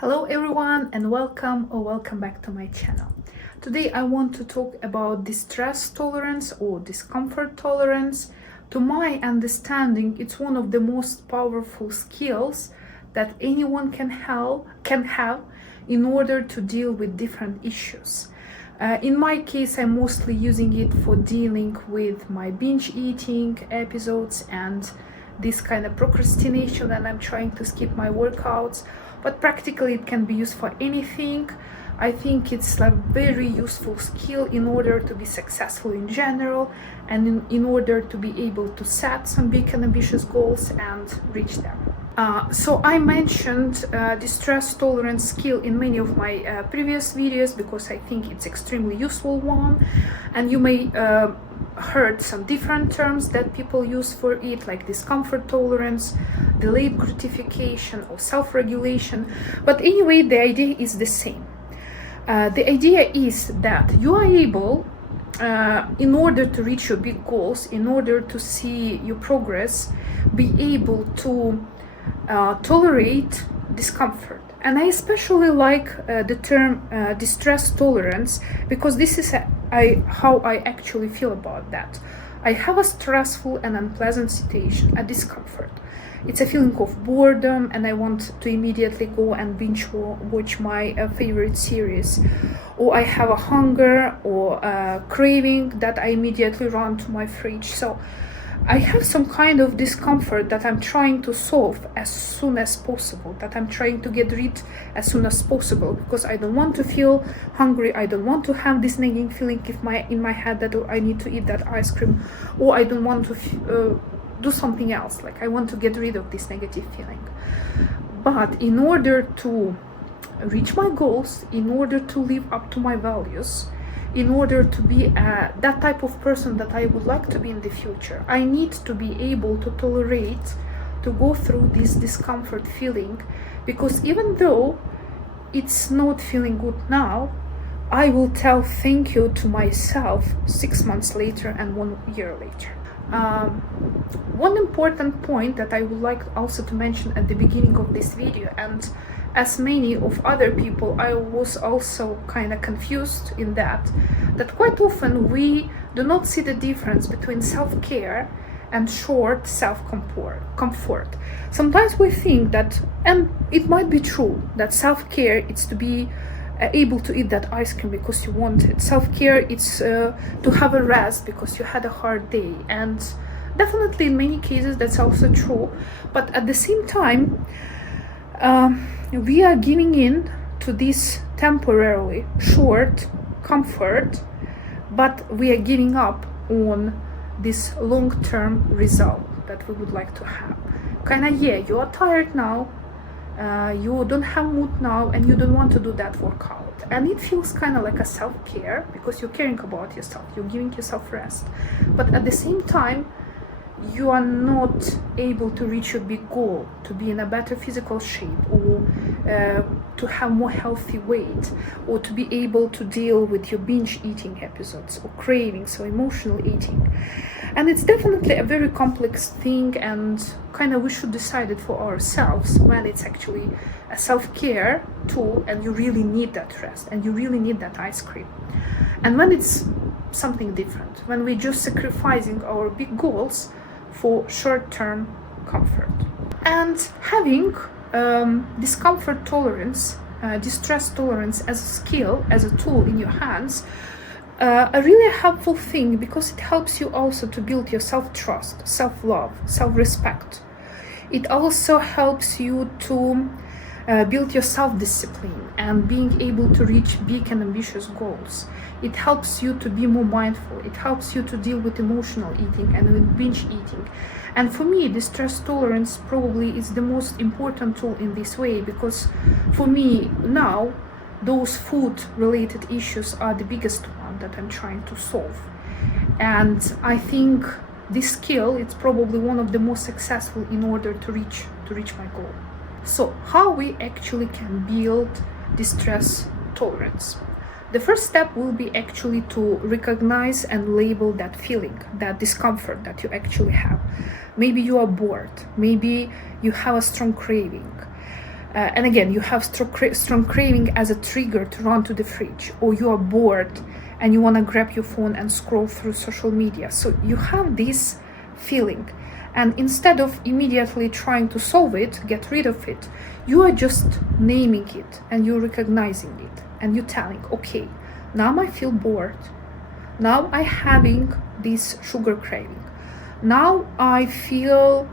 Hello everyone and welcome back to my channel. Today I want to talk about distress tolerance or discomfort tolerance. To my understanding, it's one of the most powerful skills that anyone can have in order to deal with different issues. In my case, I'm mostly using it for dealing with my binge eating episodes and this kind of procrastination, and I'm trying to skip my workouts, but practically it can be used for anything. I think it's a very useful skill in order to be successful in general and in order to be able to set some big and ambitious goals and reach them. So I mentioned distress tolerance skill in many of my previous videos because I think it's extremely useful one, and you may heard some different terms that people use for it, like discomfort tolerance, delayed gratification, or self-regulation. But anyway, the idea is the same. The idea is that you are able, in order to reach your big goals, in order to see your progress, be able to tolerate discomfort. And I especially like the term distress tolerance because this is how I actually feel about that. I have a stressful and unpleasant situation, a discomfort. It's a feeling of boredom and I want to immediately go and binge watch my favorite series. Or I have a hunger or a craving that I immediately run to my fridge. So I have some kind of discomfort that I'm trying to solve as soon as possible, that I'm trying to get rid as soon as possible, because I don't want to feel hungry, I don't want to have this nagging feeling in my head that I need to eat that ice cream, or I don't want to do something else, like I want to get rid of this negative feeling. But in order to reach my goals, in order to live up to my values, in order to be that type of person that I would like to be in the future, I need to be able to tolerate, to go through this discomfort feeling, because even though it's not feeling good now, I will tell thank you to myself 6 months later and 1 year later. One important point that I would like also to mention at the beginning of this video, and as many of other people, I was also kind of confused in that quite often we do not see the difference between self-care and short self-comfort. Sometimes we think that, and it might be true, that self-care is to be able to eat that ice cream because you want it. Self-care is to have a rest because you had a hard day, and definitely in many cases that's also true, but at the same time we are giving in to this temporarily short comfort, but we are giving up on this long-term result that we would like to have. You are tired now, you don't have mood now, and you don't want to do that workout, and it feels kind of like a self-care because you're caring about yourself, you're giving yourself rest, but at the same time you are not able to reach your big goal, to be in a better physical shape, or to have more healthy weight, or to be able to deal with your binge eating episodes or cravings or emotional eating. And it's definitely a very complex thing, and we should decide it for ourselves when it's actually a self-care tool and you really need that rest and you really need that ice cream, and when it's something different, when we're just sacrificing our big goals for short-term comfort. And having discomfort tolerance, distress tolerance as a skill, as a tool in your hands, a really helpful thing, because it helps you also to build your self-trust, self-love, self-respect. It also helps you to build your self-discipline and being able to reach big and ambitious goals. It helps you to be more mindful. It helps you to deal with emotional eating and with binge eating. And for me, distress tolerance probably is the most important tool in this way, because for me now, those food-related issues are the biggest one that I'm trying to solve. And I think this skill, it's probably one of the most successful in order to reach my goal. So how we actually can build distress tolerance? The first step will be actually to recognize and label that feeling, that discomfort that you actually have. Maybe you are bored, maybe you have a strong craving, and again, you have strong craving as a trigger to run to the fridge, or you are bored and you want to grab your phone and scroll through social media. So you have this feeling, and instead of immediately trying to solve it, get rid of it, you are just naming it and you're recognizing it, and you're telling, okay, now I feel bored, now I'm having this sugar craving, now I feel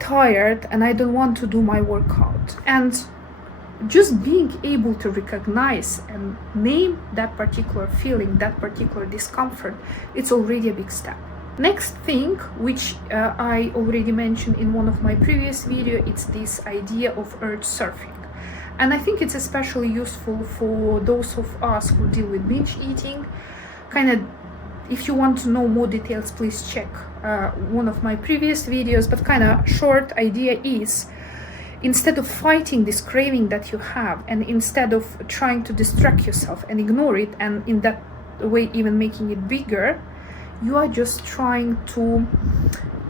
tired and I don't want to do my workout. And just being able to recognize and name that particular feeling, that particular discomfort, it's already a big step. Next thing, which I already mentioned in one of my previous videos, it's this idea of urge surfing. And I think it's especially useful for those of us who deal with binge eating. Kind of, if you want to know more details, please check one of my previous videos, but kind of short idea is, instead of fighting this craving that you have, and instead of trying to distract yourself and ignore it, and in that way even making it bigger, you are just trying to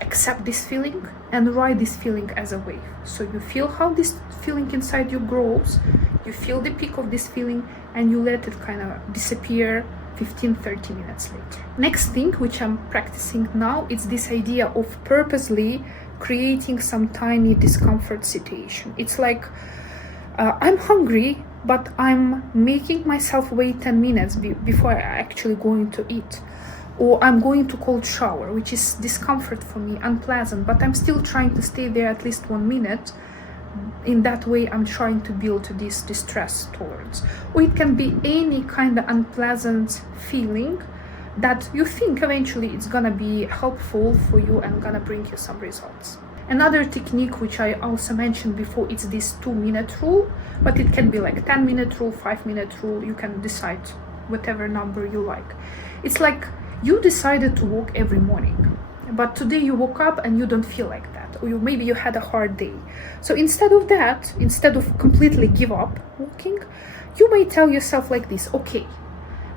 accept this feeling and ride this feeling as a wave. So you feel how this feeling inside you grows, you feel the peak of this feeling, and you let it kind of disappear 15-30 minutes later. Next thing, which I'm practicing now, is this idea of purposely creating some tiny discomfort situation. It's like I'm hungry, but I'm making myself wait 10 minutes before I actually going to eat. Or I'm going to cold shower, which is discomfort for me, unpleasant, but I'm still trying to stay there at least 1 minute. In that way, I'm trying to build this distress tolerance. Or it can be any kind of unpleasant feeling that you think eventually it's gonna be helpful for you and gonna bring you some results. Another technique, which I also mentioned before, it's this 2-minute rule, but it can be like 10-minute rule, 5-minute rule. You can decide whatever number you like. It's like you decided to walk every morning, but today you woke up and you don't feel like that, or maybe you had a hard day. So instead of that, instead of completely give up walking, you may tell yourself like this: okay,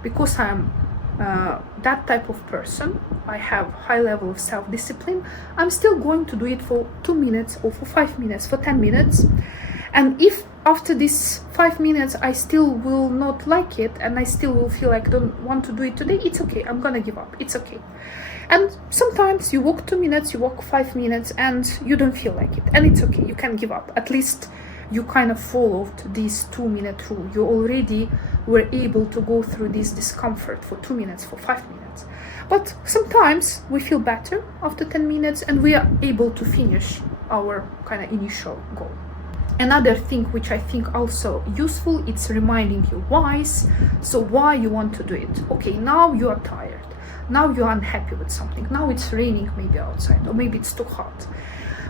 because I'm that type of person, I have high level of self-discipline, I'm still going to do it for 2 minutes, or for 5 minutes, for 10 minutes. And if after this 5 minutes I still will not like it, and I still will feel like I don't want to do it today, it's okay, I'm gonna give up, it's okay. And sometimes you walk 2 minutes, you walk 5 minutes, and you don't feel like it, and it's okay, you can give up. At least you kind of followed this 2-minute rule. You already were able to go through this discomfort for 2 minutes, for 5 minutes. But sometimes we feel better after 10 minutes, and we are able to finish our kind of initial goal. Another thing which I think also useful, it's reminding you whys. So why you want to do it. Okay, now you are tired, now you are unhappy with something, now it's raining maybe outside, or maybe it's too hot.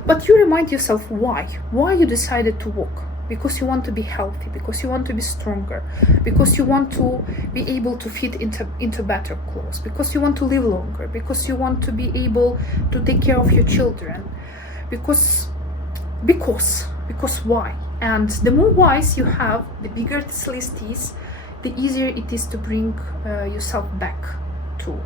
But you remind yourself why you decided to walk. Because you want to be healthy, because you want to be stronger, because you want to be able to fit into better clothes, because you want to live longer, because you want to be able to take care of your children, because why? And the more whys you have, the bigger this list is, the easier it is to bring yourself back to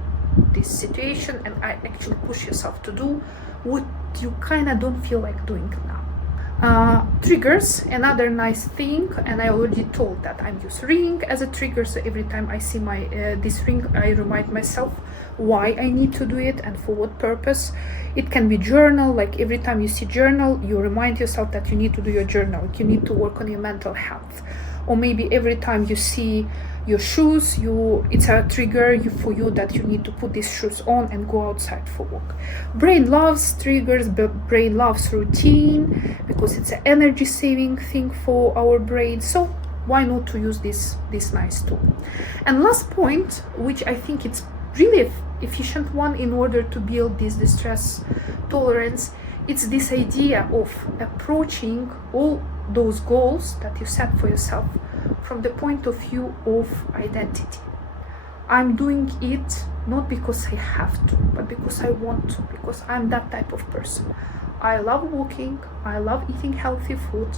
this situation and actually push yourself to do what you kind of don't feel like doing now. Triggers, another nice thing, and I already told that I'm using ring as a trigger, so every time I see my this ring, I remind myself why I need to do it and for what purpose. It can be journal, like every time you see journal, you remind yourself that you need to do your journal, you need to work on your mental health. Or maybe every time you see your shoes, it's a trigger for you that you need to put these shoes on and go outside for walk. Brain loves triggers, but brain loves routine because it's an energy saving thing for our brain. So why not to use this nice tool? And last point, which I think it's really efficient one in order to build this distress tolerance, it's this idea of approaching all those goals that you set for yourself from the point of view of identity. I'm doing it not because I have to, but because I want to, because I'm that type of person. I love walking, I love eating healthy food,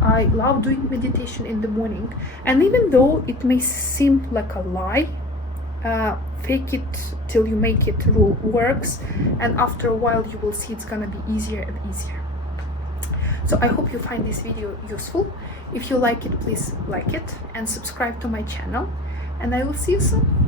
I love doing meditation in the morning. And even though it may seem like a lie, fake it till you make it rule works, and after a while you will see it's gonna be easier and easier. So I hope you find this video useful. If you like it, please like it and subscribe to my channel, and I will see you soon.